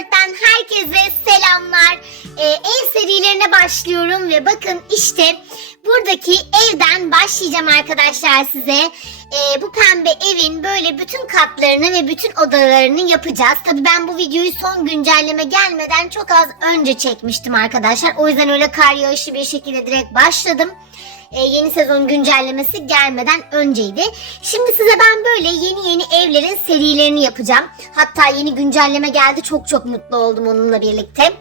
World'den herkese selamlar. Ee, ev serilerine başlıyorum ve bakın işte buradaki evden başlayacağım arkadaşlar size. Ee, bu pembe evin böyle bütün katlarını ve bütün odalarını yapacağız. Tabii ben bu videoyu son güncelleme gelmeden çok az önce çekmiştim arkadaşlar. O yüzden öyle kar yağışı bir şekilde direkt başladım e, yeni sezon güncellemesi gelmeden önceydi. Şimdi size ben böyle yeni yeni evlerin serilerini yapacağım. Hatta yeni güncelleme geldi. Çok çok mutlu oldum onunla birlikte.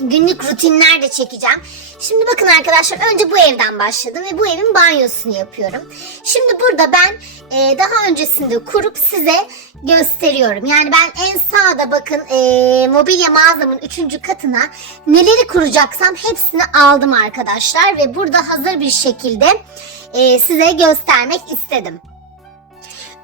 Günlük rutinler de çekeceğim. Şimdi bakın arkadaşlar önce bu evden başladım ve bu evin banyosunu yapıyorum. Şimdi burada ben e, daha öncesinde kurup size gösteriyorum. Yani ben en sağda bakın e, mobilya mağazamın 3. katına neleri kuracaksam hepsini aldım arkadaşlar. Ve burada hazır bir şekilde e, size göstermek istedim.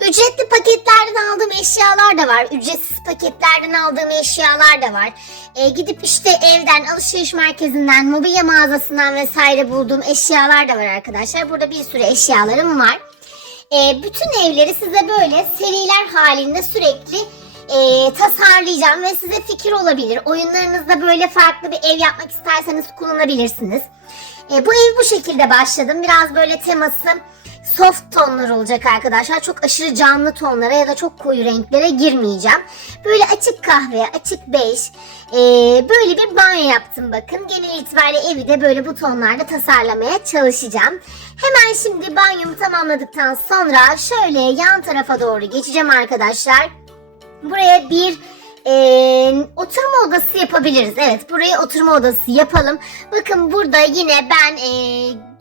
Ücretli paketlerden aldığım eşyalar da var. Ücretsiz paketlerden aldığım eşyalar da var. E, gidip işte evden, alışveriş merkezinden, mobilya mağazasından vesaire bulduğum eşyalar da var arkadaşlar. Burada bir sürü eşyalarım var. E, bütün evleri size böyle seriler halinde sürekli e, tasarlayacağım ve size fikir olabilir. Oyunlarınızda böyle farklı bir ev yapmak isterseniz kullanabilirsiniz. E, bu ev bu şekilde başladım. Biraz böyle teması soft tonlar olacak arkadaşlar. Çok aşırı canlı tonlara ya da çok koyu renklere girmeyeceğim. Böyle açık kahve, açık bej, e, böyle bir banyo yaptım bakın. Genel itibariyle evi de böyle bu tonlarda tasarlamaya çalışacağım. Hemen şimdi banyomu tamamladıktan sonra şöyle yan tarafa doğru geçeceğim arkadaşlar. Buraya bir e, oturma odası yapabiliriz. Evet buraya oturma odası yapalım. Bakın burada yine ben e,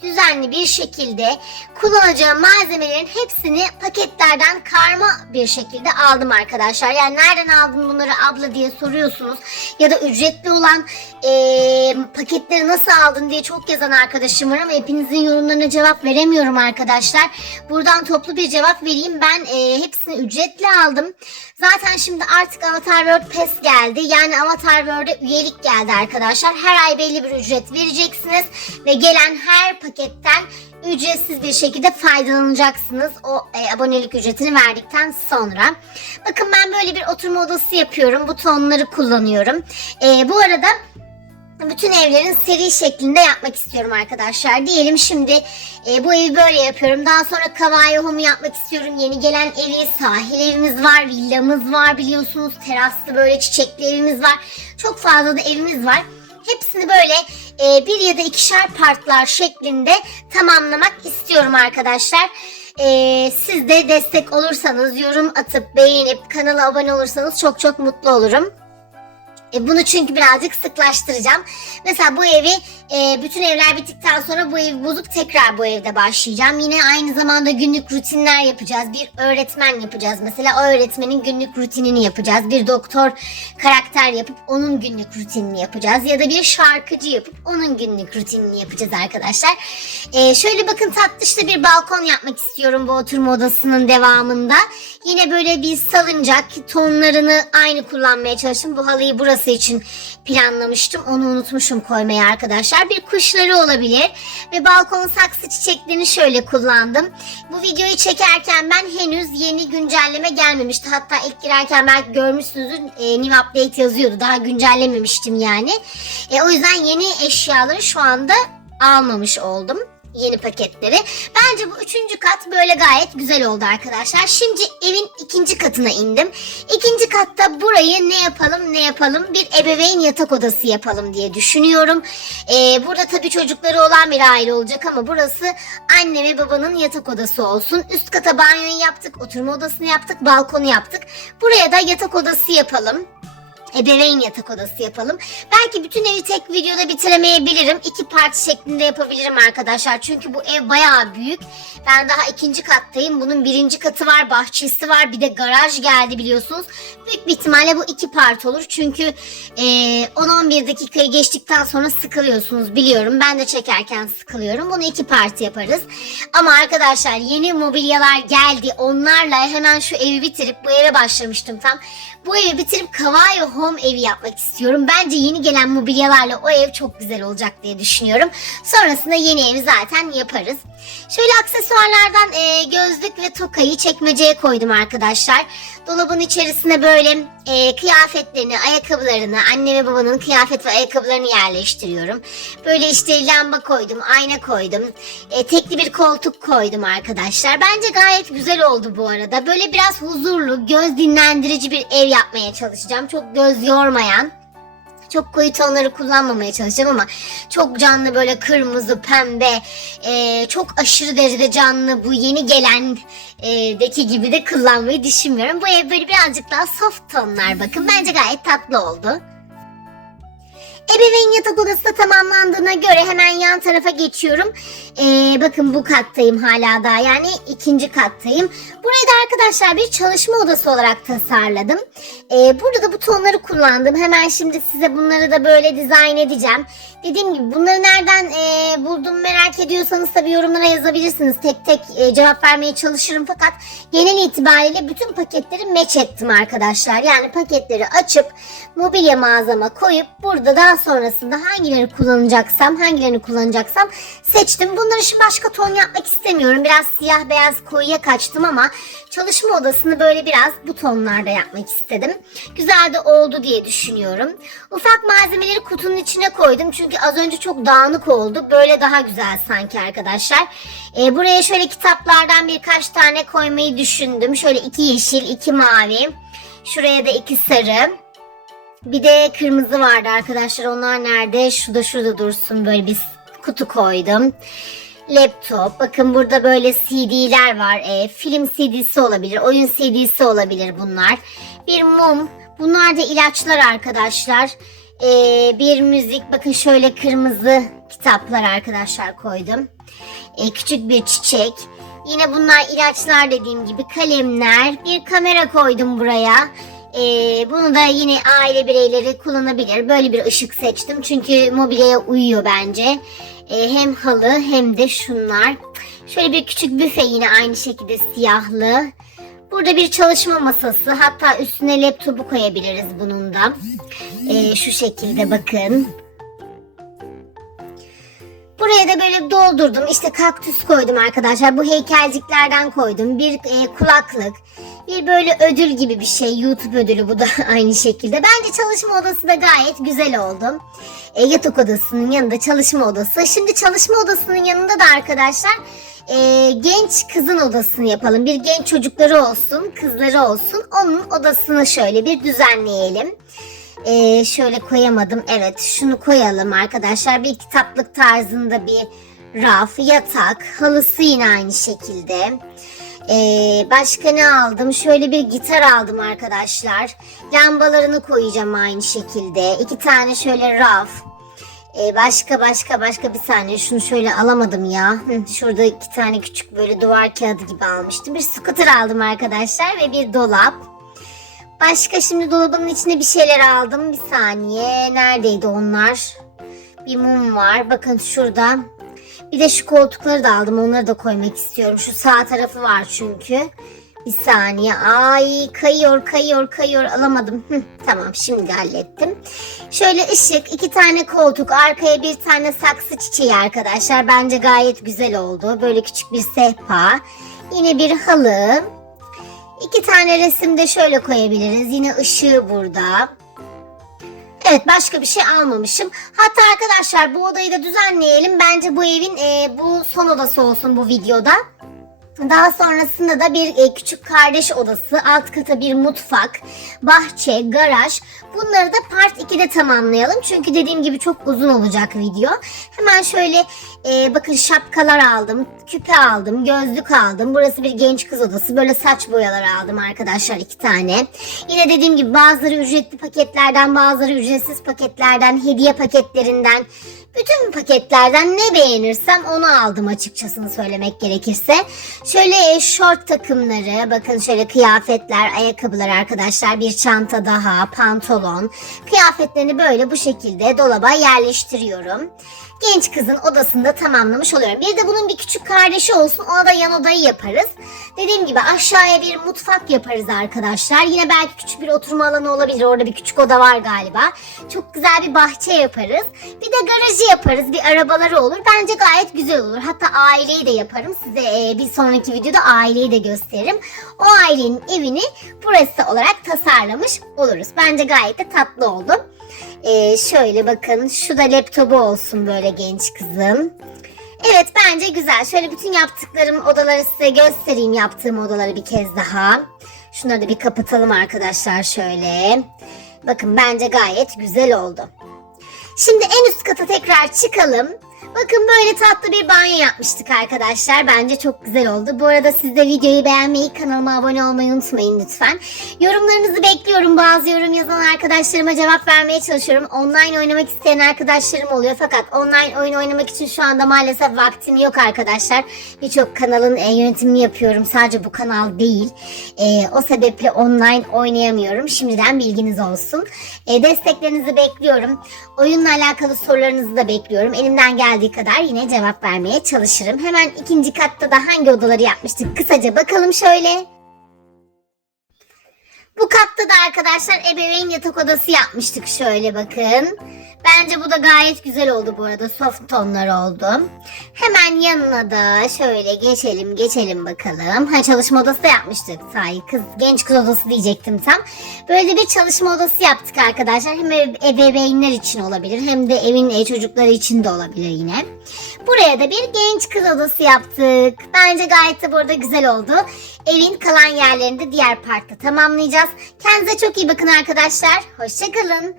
düzenli bir şekilde kullanacağım malzemelerin hepsini paketlerden karma bir şekilde aldım arkadaşlar. Yani nereden aldın bunları abla diye soruyorsunuz. Ya da ücretli olan e, paketleri nasıl aldın diye çok yazan arkadaşım var ama hepinizin yorumlarına cevap veremiyorum arkadaşlar. Buradan toplu bir cevap vereyim. Ben e, hepsini ücretli aldım. Zaten şimdi artık Avatar World Pass geldi. Yani Avatar World'e üyelik geldi arkadaşlar. Her ay belli bir ücret vereceksiniz ve gelen her paketten ücretsiz bir şekilde faydalanacaksınız o e, abonelik ücretini verdikten sonra. Bakın ben böyle bir oturma odası yapıyorum. Bu tonları kullanıyorum. E, bu arada bütün evlerin seri şeklinde yapmak istiyorum arkadaşlar. Diyelim şimdi e, bu evi böyle yapıyorum. Daha sonra Kawaii Home'u yapmak istiyorum. Yeni gelen evi, sahil evimiz var, villamız var biliyorsunuz. Teraslı böyle çiçekli evimiz var. Çok fazla da evimiz var. Hepsini böyle e, bir ya da ikişer partlar şeklinde tamamlamak istiyorum arkadaşlar. E, siz de destek olursanız, yorum atıp beğenip kanala abone olursanız çok çok mutlu olurum. E, bunu çünkü birazcık sıklaştıracağım. Mesela bu evi e, bütün evler bittikten sonra bu evi bozup tekrar bu evde başlayacağım. Yine aynı zamanda günlük rutinler yapacağız. Bir öğretmen yapacağız. Mesela o öğretmenin günlük rutinini yapacağız. Bir doktor karakter yapıp onun günlük rutinini yapacağız. Ya da bir şarkıcı yapıp onun günlük rutinini yapacağız arkadaşlar. E, şöyle bakın tatlışta bir balkon yapmak istiyorum bu oturma odasının devamında. Yine böyle bir salıncak tonlarını aynı kullanmaya çalıştım. Bu halıyı burası için planlamıştım. Onu unutmuşum koymayı arkadaşlar. Bir kuşları olabilir. Ve balkon saksı çiçeklerini şöyle kullandım. Bu videoyu çekerken ben henüz yeni güncelleme gelmemişti. Hatta ilk girerken belki görmüşsünüzdür. E, new update yazıyordu. Daha güncellememiştim yani. E, o yüzden yeni eşyaları şu anda almamış oldum yeni paketleri. Bence bu üçüncü kat böyle gayet güzel oldu arkadaşlar. Şimdi evin ikinci katına indim. İkinci katta burayı ne yapalım ne yapalım bir ebeveyn yatak odası yapalım diye düşünüyorum. Ee, burada tabii çocukları olan bir aile olacak ama burası anne ve babanın yatak odası olsun. Üst kata banyoyu yaptık, oturma odasını yaptık, balkonu yaptık. Buraya da yatak odası yapalım ebeveyn yatak odası yapalım. Belki bütün evi tek videoda bitiremeyebilirim. İki parti şeklinde yapabilirim arkadaşlar. Çünkü bu ev bayağı büyük. Ben daha ikinci kattayım. Bunun birinci katı var, bahçesi var. Bir de garaj geldi biliyorsunuz. Büyük bir ihtimalle bu iki part olur. Çünkü e, 10-11 dakikayı geçtikten sonra sıkılıyorsunuz biliyorum. Ben de çekerken sıkılıyorum. Bunu iki parti yaparız. Ama arkadaşlar yeni mobilyalar geldi. Onlarla hemen şu evi bitirip bu eve başlamıştım tam. Bu evi bitirip Kawaii Home evi yapmak istiyorum. Bence yeni gelen mobilyalarla o ev çok güzel olacak diye düşünüyorum. Sonrasında yeni evi zaten yaparız. Şöyle aksesuarlardan e, gözlük ve tokayı çekmeceye koydum arkadaşlar. Dolabın içerisine böyle e, kıyafetlerini, ayakkabılarını, anne ve babanın kıyafet ve ayakkabılarını yerleştiriyorum. Böyle işte lamba koydum, ayna koydum. E, tekli bir koltuk koydum arkadaşlar. Bence gayet güzel oldu bu arada. Böyle biraz huzurlu, göz dinlendirici bir ev yapmaya çalışacağım. Çok göz yormayan. Çok koyu tonları kullanmamaya çalışacağım ama çok canlı böyle kırmızı, pembe, e, çok aşırı derecede canlı bu yeni gelen e, deki gibi de kullanmayı düşünmüyorum. Bu ev böyle birazcık daha soft tonlar bakın. Bence gayet tatlı oldu. Ebeveyn yatak odası da tamamlandığına göre hemen yan tarafa geçiyorum. Ee, bakın bu kattayım hala daha yani ikinci kattayım. Burayı da arkadaşlar bir çalışma odası olarak tasarladım. Ee, burada da bu tonları kullandım. Hemen şimdi size bunları da böyle dizayn edeceğim. Dediğim gibi bunları nereden e, buldum merak ediyorsanız tabii yorumlara yazabilirsiniz. Tek tek e, cevap vermeye çalışırım fakat genel itibariyle bütün paketleri meç ettim arkadaşlar. Yani paketleri açıp mobilya mağazama koyup burada daha sonrasında hangilerini kullanacaksam hangilerini kullanacaksam seçtim. Bunları şimdi başka ton yapmak istemiyorum. Biraz siyah beyaz koyuya kaçtım ama çalışma odasını böyle biraz bu tonlarda yapmak istedim. Güzel de oldu diye düşünüyorum. Ufak malzemeleri kutunun içine koydum çünkü az önce çok dağınık oldu. Böyle daha güzel sanki arkadaşlar. Ee, buraya şöyle kitaplardan birkaç tane koymayı düşündüm. Şöyle iki yeşil, iki mavi. Şuraya da iki sarı. Bir de kırmızı vardı arkadaşlar. Onlar nerede? Şurada şurada dursun. Böyle bir kutu koydum. Laptop. Bakın burada böyle CD'ler var. E, film CD'si olabilir. Oyun CD'si olabilir bunlar. Bir mum. Bunlar da ilaçlar arkadaşlar. E, bir müzik. Bakın şöyle kırmızı kitaplar arkadaşlar koydum. E, küçük bir çiçek. Yine bunlar ilaçlar dediğim gibi kalemler. Bir kamera koydum buraya. Ee, bunu da yine aile bireyleri kullanabilir. Böyle bir ışık seçtim. Çünkü mobilyaya uyuyor bence. Ee, hem halı hem de şunlar. Şöyle bir küçük büfe yine aynı şekilde siyahlı. Burada bir çalışma masası. Hatta üstüne laptopu koyabiliriz bunun da. Ee, şu şekilde bakın. Doldurdum. İşte kaktüs koydum arkadaşlar. Bu heykelciklerden koydum. Bir e, kulaklık. Bir böyle ödül gibi bir şey. YouTube ödülü bu da aynı şekilde. Bence çalışma odası da gayet güzel oldu. E, yatak odasının yanında çalışma odası. Şimdi çalışma odasının yanında da arkadaşlar e, genç kızın odasını yapalım. Bir genç çocukları olsun, kızları olsun. Onun odasını şöyle bir düzenleyelim. Ee, şöyle koyamadım. Evet şunu koyalım arkadaşlar. Bir kitaplık tarzında bir raf, yatak, halısı yine aynı şekilde. Ee, başka ne aldım? Şöyle bir gitar aldım arkadaşlar. Lambalarını koyacağım aynı şekilde. İki tane şöyle raf. Ee, başka başka başka bir saniye şunu şöyle alamadım ya. Şurada iki tane küçük böyle duvar kağıdı gibi almıştım. Bir scooter aldım arkadaşlar ve bir dolap. Başka şimdi dolabının içine bir şeyler aldım. Bir saniye. Neredeydi onlar? Bir mum var. Bakın şurada. Bir de şu koltukları da aldım. Onları da koymak istiyorum. Şu sağ tarafı var çünkü. Bir saniye. Ay kayıyor kayıyor kayıyor. Alamadım. Hı, tamam şimdi hallettim. Şöyle ışık, iki tane koltuk, arkaya bir tane saksı çiçeği arkadaşlar. Bence gayet güzel oldu. Böyle küçük bir sehpa. Yine bir halı. İki tane resim de şöyle koyabiliriz. Yine ışığı burada. Evet başka bir şey almamışım. Hatta arkadaşlar bu odayı da düzenleyelim. Bence bu evin e, bu son odası olsun bu videoda. Daha sonrasında da bir e, küçük kardeş odası, alt kata bir mutfak, bahçe, garaj. Bunları da part 2'de tamamlayalım. Çünkü dediğim gibi çok uzun olacak video. Hemen şöyle e, bakın şapkalar aldım, küpe aldım, gözlük aldım. Burası bir genç kız odası. Böyle saç boyaları aldım arkadaşlar iki tane. Yine dediğim gibi bazıları ücretli paketlerden, bazıları ücretsiz paketlerden, hediye paketlerinden, bütün paketlerden ne beğenirsem onu aldım açıkçasını söylemek gerekirse. Şöyle şort takımları, bakın şöyle kıyafetler, ayakkabılar arkadaşlar, bir çanta daha, pantolon. Kıyafetlerini böyle bu şekilde dolaba yerleştiriyorum. Genç kızın odasında tamamlamış oluyorum. Bir de bunun bir küçük kardeşi olsun. Ona da yan odayı yaparız. Dediğim gibi aşağıya bir mutfak yaparız arkadaşlar. Yine belki küçük bir oturma alanı olabilir. Orada bir küçük oda var galiba. Çok güzel bir bahçe yaparız. Bir de garajı yaparız. Bir arabaları olur. Bence gayet güzel olur. Hatta aileyi de yaparım. Size e, bir sonraki videoda aileyi de gösteririm. O ailenin evini burası olarak tasarlamış oluruz. Bence gayet de tatlı oldu. E, şöyle bakın. Şu da laptopu olsun böyle genç kızım. Evet bence güzel. Şöyle bütün yaptıklarım odaları size göstereyim yaptığım odaları bir kez daha. Şunları da bir kapatalım arkadaşlar şöyle. Bakın bence gayet güzel oldu. Şimdi en üst kata tekrar çıkalım. Bakın böyle tatlı bir banyo yapmıştık arkadaşlar. Bence çok güzel oldu. Bu arada siz de videoyu beğenmeyi, kanalıma abone olmayı unutmayın lütfen. Yorumlarınızı bekliyorum. Bazı yorum yazan arkadaşlarıma cevap vermeye çalışıyorum. Online oynamak isteyen arkadaşlarım oluyor. Fakat online oyun oynamak için şu anda maalesef vaktim yok arkadaşlar. Birçok kanalın e, yönetimini yapıyorum. Sadece bu kanal değil. E, o sebeple online oynayamıyorum. Şimdiden bilginiz olsun. E, desteklerinizi bekliyorum. Oyunla alakalı sorularınızı da bekliyorum. Elimden geldiği kadar yine cevap vermeye çalışırım. Hemen ikinci katta da hangi odaları yapmıştık kısaca bakalım şöyle. Bu katta da arkadaşlar ebeveyn yatak odası yapmıştık şöyle bakın. Bence bu da gayet güzel oldu bu arada. Soft tonlar oldu. Hemen yanına da şöyle geçelim geçelim bakalım. Ha çalışma odası da yapmıştık sahi. Kız, genç kız odası diyecektim tam. Böyle bir çalışma odası yaptık arkadaşlar. Hem ebe- ebeveynler için olabilir hem de evin çocukları için de olabilir yine. Buraya da bir genç kız odası yaptık. Bence gayet de burada güzel oldu. Evin kalan yerlerini de diğer parkta tamamlayacağız. Kendinize çok iyi bakın arkadaşlar. Hoşçakalın.